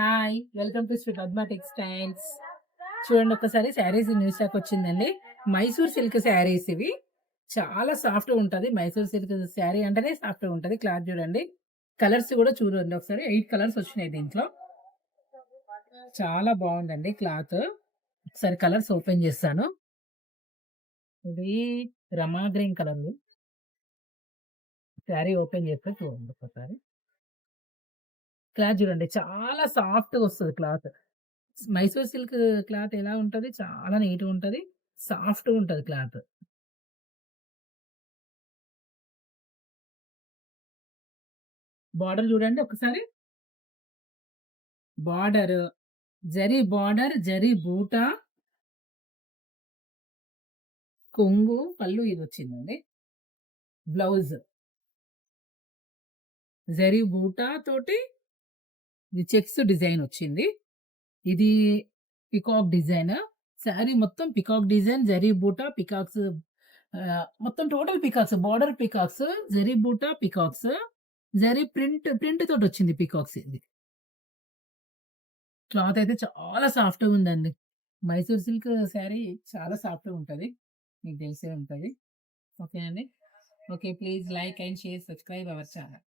Hi! Welcome to Shri Padma Textiles. చూడండి ఒక్కసారి saris new stock వచ్చిందండి. మైసూర్ సిల్క్ శారీస్ ఇవి. చాలా సాఫ్ట్‌గా ఉంటది. మైసూర్ సిల్క్ శారీ అంటేనే సాఫ్ట్‌గా ఉంటది. క్లాత్ చూడండి. కలర్స్ కూడా చూడండి ఒకసారి. 8 కలర్స్ వచ్చినాయి దీంట్లో. చాలా బావుందండి క్లాత్. ఒకసారి కలర్స్ ఓపెన్ చేస్తాను. ఇది రమా గ్రీన్ కలర్. శారీ ఓపెన్ చేస్తే చూడండి ఒక్కసారి. క్లాత్ చూడండి చాలా సాఫ్ట్‌గా వస్తది క్లాత్. మైసూర్ సిల్క్ క్లాత్ ఎలా ఉంటది? చాలా నీట్‌గా ఉంటది. సాఫ్ట్‌గా ఉంటది క్లాత్. బార్డర్ చూడండి ఒకసారి. బార్డర్, బార్డర్, జరీ బూటా, కొంగు, పళ్ళు ఇదొచ్చిందండి. బ్లౌజ్ జరీ బూటా తోటి ఇది చెక్స్ డిజైన్ వచ్చింది. ఇది పికాక్ డిజైన్. శారీ మొత్తం పికాక్ డిజైన్, జరీ బూటా, పికాక్స్ మొత్తం total peacocks, border peacocks, zari బూటా పికాక్స్, జరీ ప్రింట్ తోటొచ్చింది పికాక్స్ ఇది. క్లాత్ అయితే చాలా సాఫ్ట్‌గా ఉందండి. మైసూర్ సిల్క్ శారీ చాలా సాఫ్ట్‌గా ఉంటది. మీకు తెలిసే ఉంటది. ఓకే అండి. Okay. Please like and share, subscribe our channel.